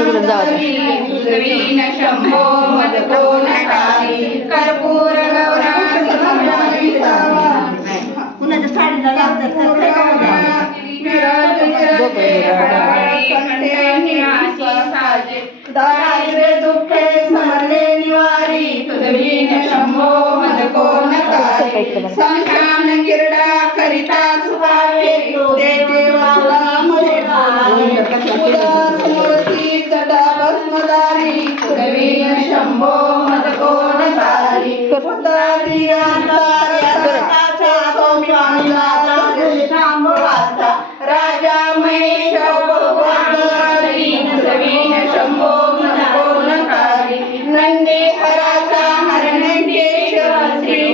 तिकडून जाऊ शंभो मदकोनकारी कर्पूर गौरा कुणाच्या साडीला लागतात दारिद्र्य दुःखे समरले निवारी तुझवीन शंभो मदकोनकारी संशान किरडा करिता सुभावे देते वाला मूर्ती जटा भस्मधारी तुझवीन शंभो मदकोनकारी राजा महेश शंभो मदकोनकारी नंदी हराचा हरणकेश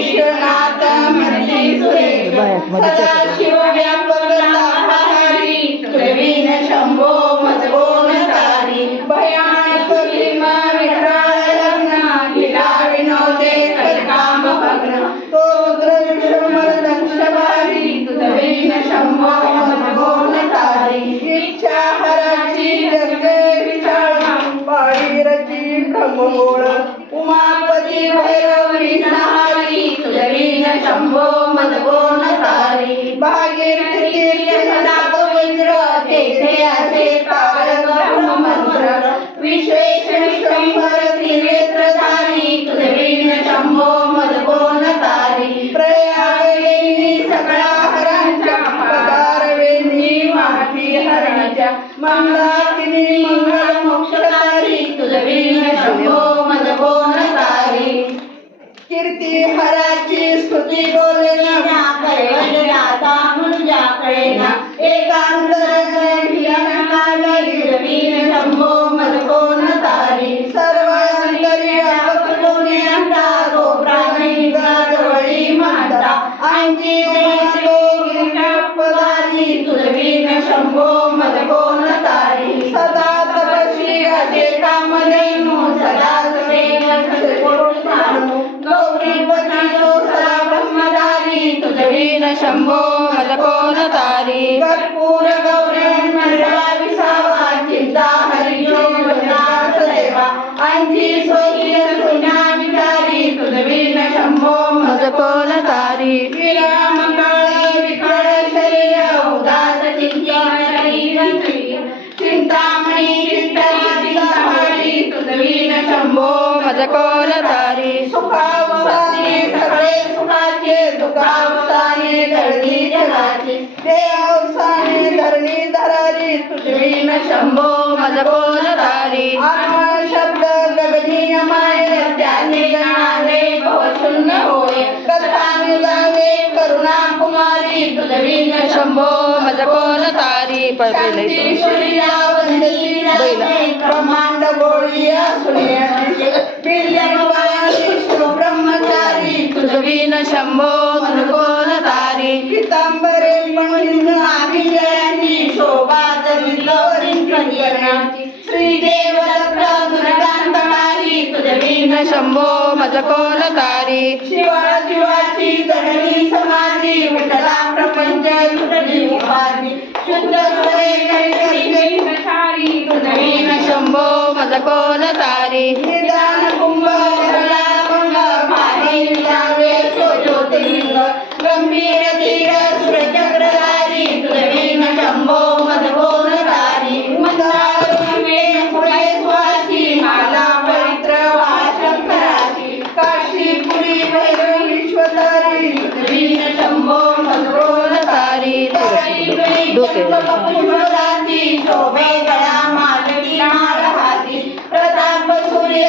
श्रीनाथ मर्जी सुरेश सदाशिव व्यापकताहारी तुझवीन शंभो मदकोनकारी भयानक भीमा विक्राळ लग्न लीला विनोदे करिकाम भग्न तो रुद्र विश्वमर दक्षभारी तुझवीन शंभो मदकोनकारी इच्छा हराची जगते विशाळ पाळीरची ब्रह्ममूळ उमापती भैरवी नहारी तुझवीन शंभो मदकोनकारी भागीरथी सदा पवित्र तेथे असे तारक ब्रह्ममंत्र विश्वेश विश्वंभर त्रिनेत्रधारी तुझवीन शंभो मदकोनकारी प्रयागेनी सकळा हरांच्या पदारवेनी माती हरणाच्या मंगलाकिनी मंगल मोक्षकारी तुझवीन शंभो मदकोनकारी कीर्ती हराची स्तुती बोलेना कैवल्याता मनुजाकळेना एकांतर तुझवीन शंभो मदकोनकारी सर्वांतरी अपकृणे अंधारो प्राणी जवळी माता अंगी पदारी तुझवीन शंभो मदकोनकारी सदा तपस्वी असे कामधेनु सदा गौरीपती जो सदा ब्रह्मधारी तुझवीन शंभो मदकोनकारी कर्पूर गौरी मंडला विसावा चिंता हरियोगदास देवा अंजी स्वकीय सुना विचारी तुझवीन शंभो मदकोनकारी विरामकाळ विकळ शरीर उदास चिंतामणी चिंतामणी तुझवीन शंभो मदकोनकारी सुखावसाने सगळे सुखाचे दुखावसाने धरणी जगाची देवसाने धरणी धरारी तुझवीन शंभो मदकोनकारी आत्मा शब्द गगनीय माये त्याने गणाने शून्य होय कथाने गावे करुणा कुमारी तुझवीन शंभो मदकोनकारी शांतीश्वरिया वंदनी ब्रह्मांड गोळीया सुनियाचे ब्रह्मचारी तुझवीन शंभो मदकोनकारी पितांबरे पंडित आभिजयांची शोभा श्रीदेव दुर्गांतकारी तुझवीन शंभो मदकोनकारी शिवाची धरणी समाधी विठला प्रपंच तुझी उपाधी शुद्ध तुझवीन शंभो मदकोनकारी निदान कुंभ भारी लावे ज्योतिर्लिंग गंभीर धीर सुरचक्रधारी तुझवीन शंभो मदकोनकारी पुढे स्वासी माला पवित्र वाशंकराची काशीपुरी भैरव विश्वधारी तुझवीन शंभो मदकोनकारी शोभे गळा मालवी माळ हाती प्रताप सूर्य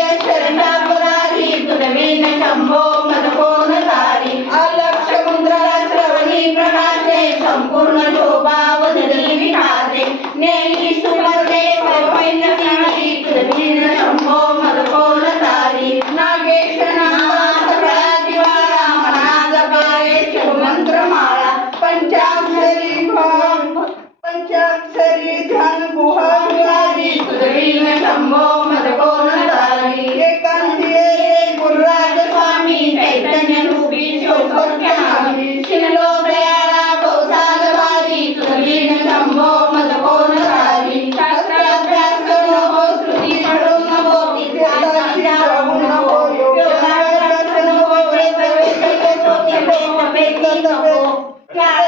कीर्तनी